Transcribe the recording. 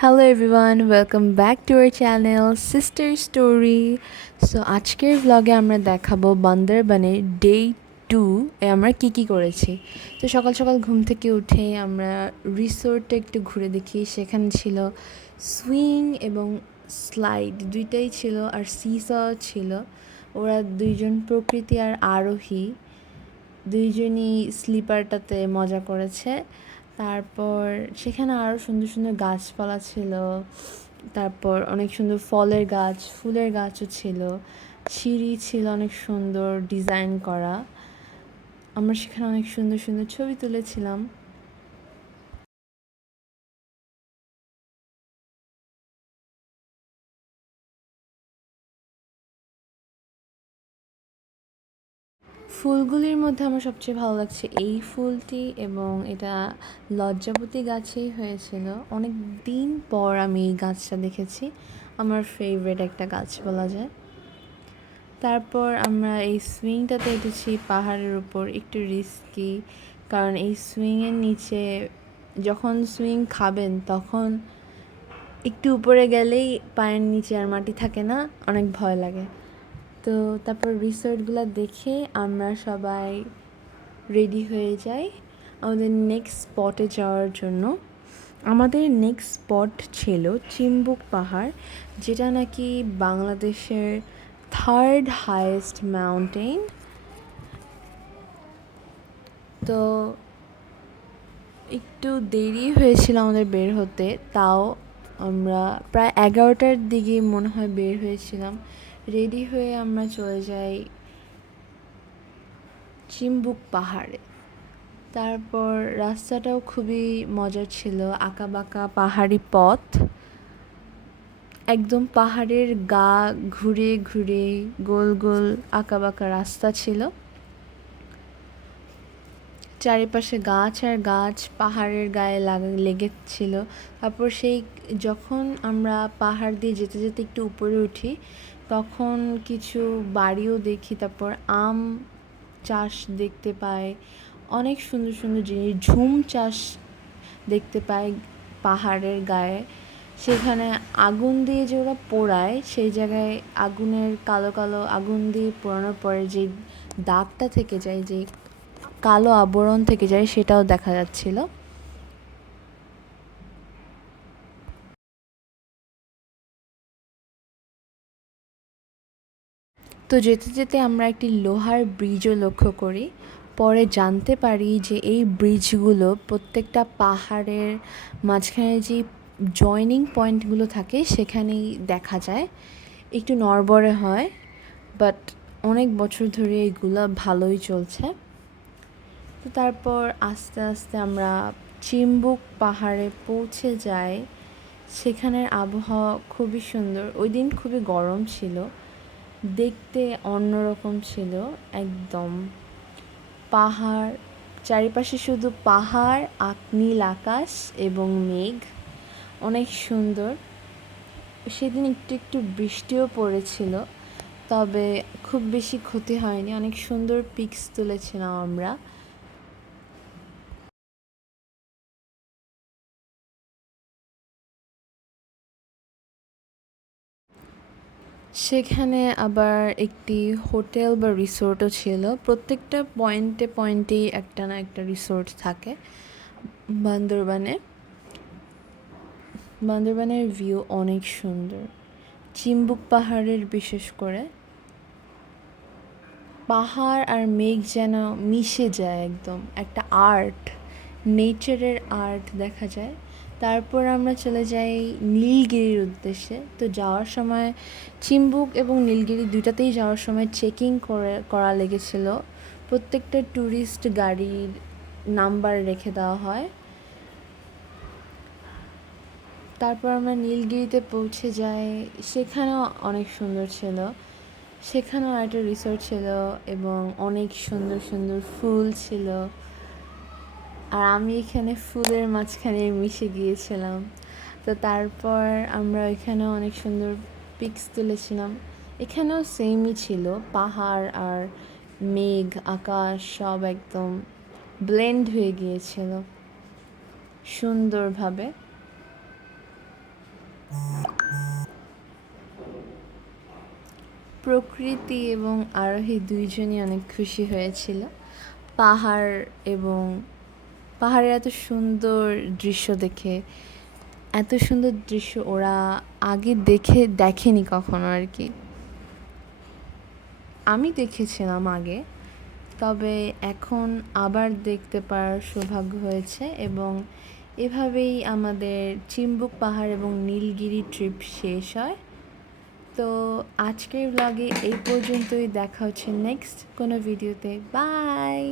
Hello everyone, welcome back to our channel sister story. So আজকের ব্লগে আমরা দেখাবো বান্দরবানের ডে 2 এ আমরা কী করেছি। তো সকাল সকাল ঘুম থেকে উঠে আমরা রিসোর্টে একটু ঘুরে দেখি। সেখানে ছিল সুইং এবং স্লাইড দুইটাই ছিল, আর সিস ছিল। ওরা দুইজন প্রকৃতি আর আরোহী দুইজনই স্লিপারটাতে মজা করেছে। তারপর সেখানে আরও সুন্দর সুন্দর গাছপালা ছিল, তারপর অনেক সুন্দর ফলের গাছ, ফুলের গাছও ছিল, সিঁড়ি ছিল অনেক সুন্দর ডিজাইন করা। আমরা সেখানে অনেক সুন্দর সুন্দর ছবি তুলেছিলাম। ফুলগুলির মধ্যে আমার সবচেয়ে ভালো লাগছে এই ফুলটি, এবং এটা লজ্জাপতি গাছেই হয়েছিল। অনেক দিন পর আমি এই গাছটা দেখেছি, আমার ফেভারিট একটা গাছ বলা যায়। তারপর আমরা এই সুইংটাতে উঠেছি পাহাড়ের উপর, একটু রিস্কি, কারণ এই সুইংয়ের নিচে যখন সুইং খাবেন তখন একটু উপরে গেলেই পায়ের নিচে আর মাটি থাকে না, অনেক ভয় লাগে। তো তারপর রিসোর্টগুলো দেখে আমরা সবাই রেডি হয়ে যাই আমাদের নেক্সট স্পটে যাওয়ার জন্য। আমাদের নেক্সট স্পট ছিল চিম্বুক পাহাড়, যেটা নাকি বাংলাদেশের থার্ড হাইয়েস্ট মাউন্টেন। তো একটু দেরি হয়েছিল আমাদের বের হতে, তাও আমরা প্রায় 11টার দিকে মনে হয় বের হয়েছিলাম। রেডি হয়ে আমরা চলে যাই চিম্বুক পাহাড়ে। তারপর রাস্তাটাও খুবই মজার ছিল, আঁকাবাঁকা পাহাড়ি পথ, একদম পাহাড়ের গা ঘুরে ঘুরে গোল গোল আঁকাবাঁকা রাস্তা ছিল। চারিপাশে গাছ আর গাছ পাহাড়ের গায়ে লেগেছিল। তারপর সেই যখন আমরা পাহাড় দিয়ে যেতে যেতে একটু উপরে উঠি, তখন কিছু বাড়িও দেখি। তারপর আম চাষ দেখতে পাই, অনেক সুন্দর সুন্দর জিনিস, ঝুম চাষ দেখতে পাই পাহাড়ের গায়ে। সেখানে আগুন দিয়ে যে ওরা পোড়ায়, সেই জায়গায় আগুনের কালো কালো আগুন দিয়ে পোড়ানোর পরে যে দাগটা থেকে যায়, যে কালো আবরণ থেকে যায়, সেটাও দেখা যাচ্ছিল। তো যেতে যেতে আমরা একটি লোহার ব্রিজও লক্ষ্য করি। পরে জানতে পারি যে এই ব্রিজগুলো প্রত্যেকটা পাহাড়ের মাঝখানে যে জয়নিং পয়েন্টগুলো থাকে সেখানেই দেখা যায়। একটু নড়বড়ে হয়, বাট অনেক বছর ধরে এইগুলো ভালোই চলছে। তো তারপর আস্তে আস্তে আমরা চিম্বুক পাহাড়ে পৌঁছে যাই। সেখানের আবহাওয়া খুবই সুন্দর, ওই দিন খুবই গরম ছিল, দেখতে অন্যরকম ছিল একদম। পাহাড়, চারিপাশে শুধু পাহাড়, নীল আকাশ এবং মেঘ, অনেক সুন্দর। সেদিন একটু একটু বৃষ্টিও পড়েছিল, তবে খুব বেশি ক্ষতি হয়নি, অনেক সুন্দর পিকস তুলেছিলাম আমরা। সেখানে আবার একটি হোটেল বা রিসোর্টও ছিল, প্রত্যেকটা পয়েন্টে পয়েন্টেই একটা না একটা রিসোর্ট থাকে বান্দরবানে। বান্দরবানের ভিউ অনেক সুন্দর, চিম্বুক পাহাড়ের বিশেষ করে। পাহাড় আর মেঘ যেন মিশে যায়, একদম একটা আর্ট, নেচারের আর্ট দেখা যায়। তারপর আমরা চলে যাই নীলগিরির উদ্দেশ্যে। তো যাওয়ার সময় চিম্বুক এবং নীলগিরি দুটাতেই যাওয়ার সময় চেকিং করা লেগেছিল। প্রত্যেকটা ট্যুরিস্ট গাড়ির নাম্বার রেখে দেওয়া হয়। তারপর আমরা নীলগিরিতে পৌঁছে যাই, সেখানেও অনেক সুন্দর ছিল। সেখানেও একটা রিসোর্ট ছিল এবং অনেক সুন্দর সুন্দর ফুল ছিল, আর আমি এখানে ফুলের মাঝখানে মিশে গিয়েছিলাম। তো তারপর আমরা এখানেও অনেক সুন্দর পিকস তুলেছিলাম। এখানেও সেমই ছিল, পাহাড় আর মেঘ আকাশ সব একদম ব্লেন্ড হয়ে গিয়েছিল সুন্দরভাবে। প্রকৃতি এবং আরোহী দুইজনই অনেক খুশি হয়েছিল পাহাড় এবং পাহাড়ের এত সুন্দর দৃশ্য দেখে। এত সুন্দর দৃশ্য ওরা আগে দেখেনি কখনো আর কি। আমি দেখেছিলাম আগে, তবে এখন আবার দেখতে পাওয়ার সৌভাগ্য হয়েছে এবং এভাবেই আমাদের চিম্বুক পাহাড় এবং নীলগিরি ট্রিপ শেষ হয়। তো আজকের ব্লগে এই পর্যন্তই, দেখা হচ্ছে নেক্সট কোনো ভিডিওতে। বাই।